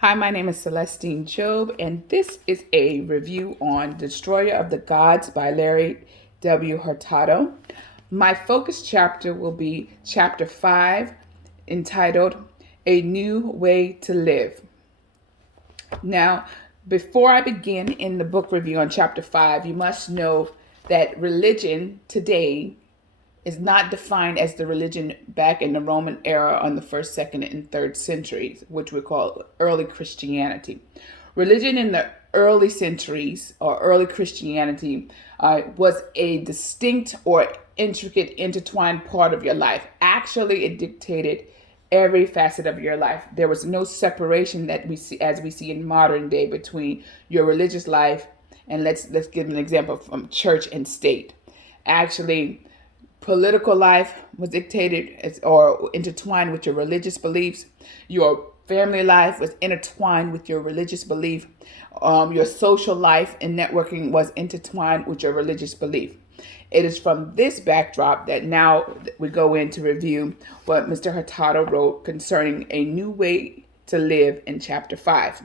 Hi, my name is Celestine Job, and this is a review on Destroyer of the Gods by Larry W. Hurtado. My focus chapter will be chapter 5, entitled A New Way to Live. Now, before I begin in the book review on chapter 5, you must know that religion today is not defined as the religion back in the Roman era on the first, second, and third centuries, which we call early Christianity. Religion in the early centuries or early Christianity was a distinct or intricate, intertwined part of your life. Actually, it dictated every facet of your life. There was no separation that we see as we see in modern day between your religious life and let's give an example from church and state. Actually, political life was dictated or intertwined with your religious beliefs. Your family life was intertwined with your religious belief. Your social life and networking was intertwined with your religious belief. It is from this backdrop that now we go in to review what Mr. Hurtado wrote concerning a new way to live in chapter 5.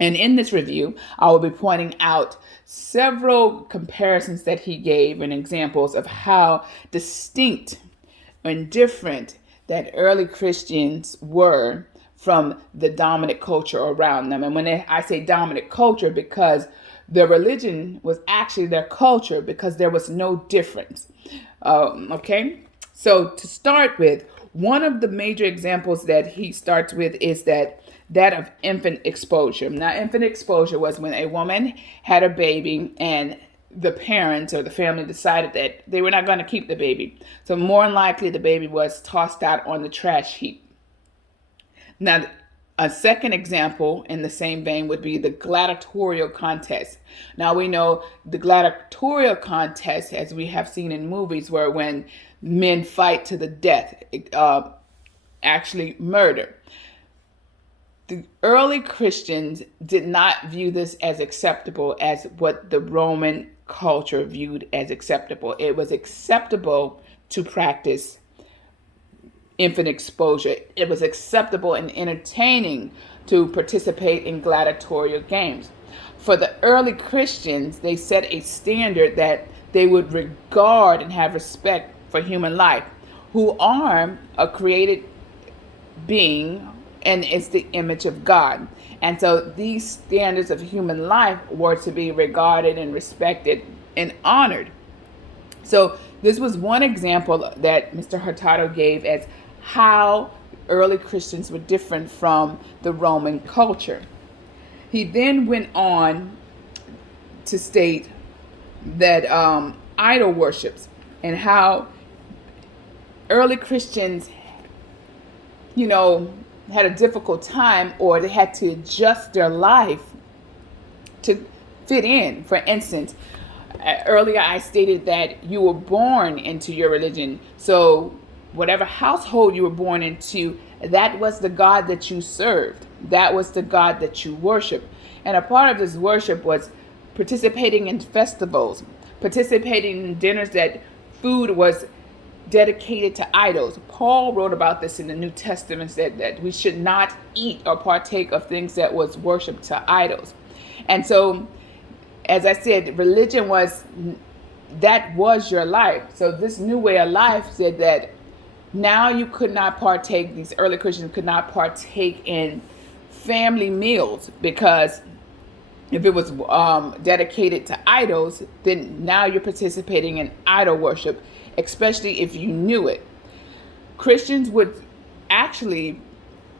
And in this review, I will be pointing out several comparisons that he gave and examples of how distinct and different that early Christians were from the dominant culture around them. And when I say dominant culture, because their religion was actually their culture because there was no difference. Okay? So to start with, one of the major examples that he starts with is that of infant exposure. Now, infant exposure was when a woman had a baby and the parents or the family decided that they were not going to keep the baby. So more than likely, the baby was tossed out on the trash heap. Now, a second example in the same vein would be the gladiatorial contest. Now we know the gladiatorial contest, as we have seen in movies, where when men fight to the death, actually murder. The early Christians did not view this as acceptable as what the Roman culture viewed as acceptable. It was acceptable to practice infant exposure. It was acceptable and entertaining to participate in gladiatorial games. For the early Christians, they set a standard that they would regard and have respect for human life, who are a created being and it's the image of God. And so these standards of human life were to be regarded and respected and honored. So this was one example that Mr. Hurtado gave as how early Christians were different from the Roman culture. He then went on to state that idol worships and how early Christians, had a difficult time or they had to adjust their life to fit in. For instance, earlier I stated that you were born into your religion. So whatever household you were born into, that was the God that you served. That was the God that you worshiped. And a part of this worship was participating in festivals, participating in dinners that food was dedicated to idols. Paul wrote about this in the New Testament, said that we should not eat or partake of things that was worshipped to idols. And so, as I said, religion was your life. So this new way of life said that now you could not partake, these early Christians could not partake in family meals because if it was dedicated to idols, then now you're participating in idol worship, especially if you knew it. Christians would actually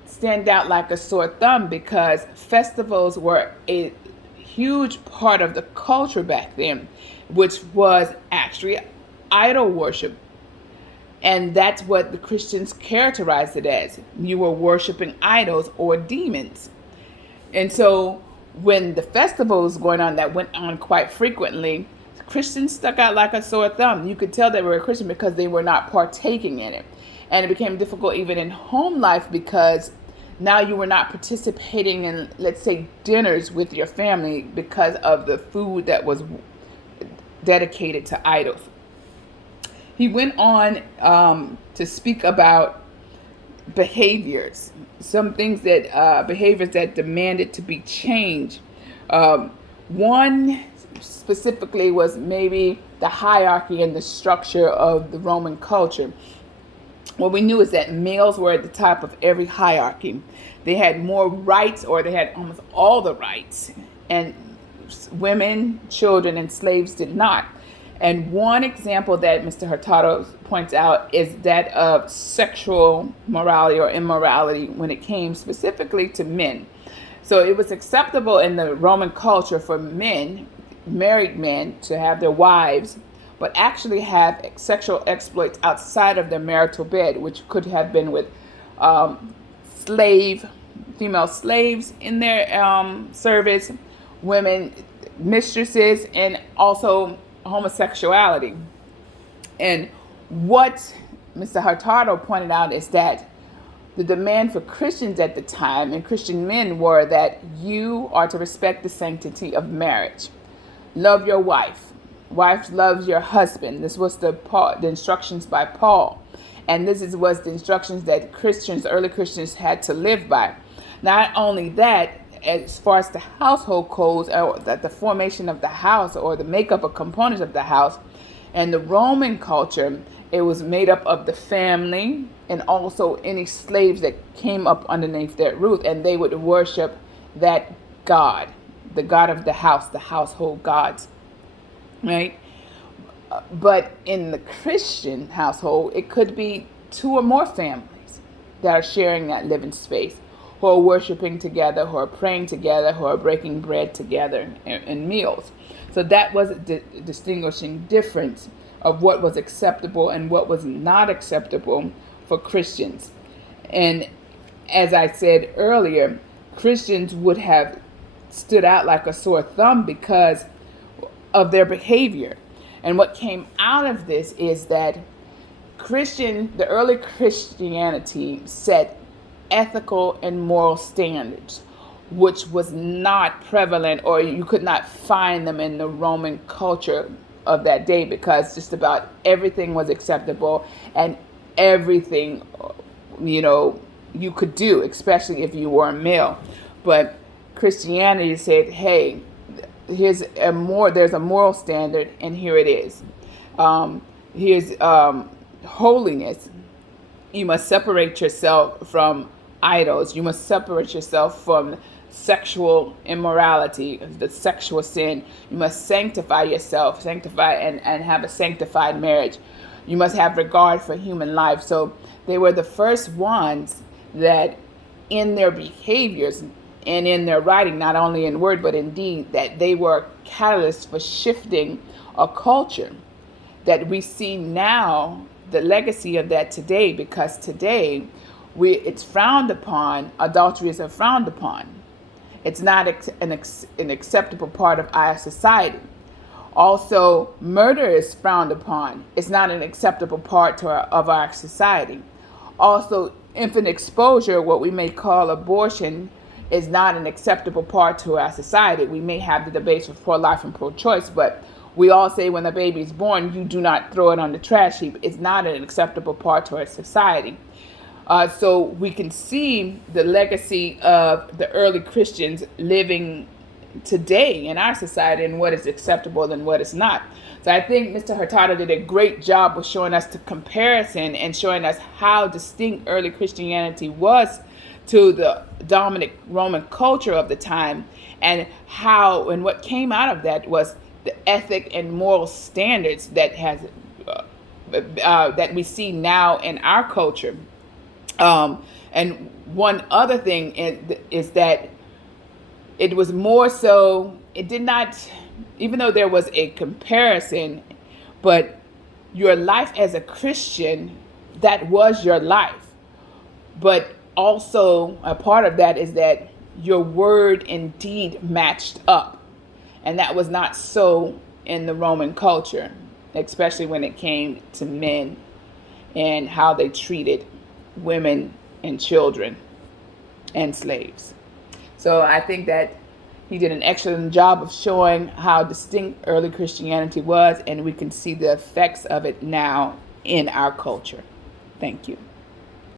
stand out like a sore thumb because festivals were a huge part of the culture back then, which was actually idol worship. And that's what the Christians characterized it as. You were worshiping idols or demons. And so when the festivals going on that went on quite frequently, Christians stuck out like a sore thumb. You could tell they were a Christian because they were not partaking in it. And it became difficult even in home life because now you were not participating in, let's say, dinners with your family because of the food that was dedicated to idols. He went on to speak about behaviors, some things that behaviors that demanded to be changed. One specifically was maybe the hierarchy and the structure of the Roman culture. What we knew is that males were at the top of every hierarchy. They had more rights, or they had almost all the rights, and women, children, and slaves did not. And one example that Mr. Hurtado points out is that of sexual morality or immorality when it came specifically to men. So it was acceptable in the Roman culture for men, married men, to have their wives, but actually have sexual exploits outside of their marital bed, which could have been with female slaves in their service, women mistresses, and also homosexuality. And what Mr. Hurtado pointed out is that the demand for Christians at the time and Christian men were that you are to respect the sanctity of marriage. Love your wife. Wife loves your husband. This was the instructions by Paul. And was the instructions that early Christians had to live by. Not only that, as far as the household codes, or that the formation of the house or the makeup of components of the house, and the Roman culture, it was made up of the family and also any slaves that came up underneath their roof, and they would worship that God, the God of the house, the household gods, right? But in the Christian household, it could be two or more families that are sharing that living space, who are worshiping together, who are praying together, who are breaking bread together in meals. So that was a distinguishing difference of what was acceptable and what was not acceptable for Christians. And as I said earlier, Christians would have stood out like a sore thumb because of their behavior. And what came out of this is that the early Christianity set ethical and moral standards, which was not prevalent, or you could not find them in the Roman culture of that day, because just about everything was acceptable and everything, you could do, especially if you were a male. But Christianity said, hey, there's a moral standard, and here it is. Here's holiness. You must separate yourself from idols. You must separate yourself from sexual immorality, the sexual sin. You must sanctify yourself, and have a sanctified marriage. You must have regard for human life. So they were the first ones that in their behaviors and in their writing, not only in word but in deed, that they were catalysts for shifting a culture that we see now, the legacy of that today, because today it's frowned upon. Adulteries are frowned upon. It's not an acceptable part of our society. Also, murder is frowned upon. It's not an acceptable part of our society. Also, infant exposure, what we may call abortion, is not an acceptable part to our society. We may have the debates for pro-life and pro-choice, but we all say when a baby is born, you do not throw it on the trash heap. It's not an acceptable part to our society. So we can see the legacy of the early Christians living today in our society, and what is acceptable and what is not. So I think Mr. Hurtado did a great job of showing us the comparison and showing us how distinct early Christianity was to the dominant Roman culture of the time, and what came out of that was the ethic and moral standards that we see now in our culture. And one other thing is that it was more so, it did not, even though there was a comparison, but your life as a Christian, that was your life. But also a part of that is that your word and deed matched up. And that was not so in the Roman culture, especially when it came to men and how they treated women and children and slaves. So I think that he did an excellent job of showing how distinct early Christianity was, and we can see the effects of it now in our culture. Thank you.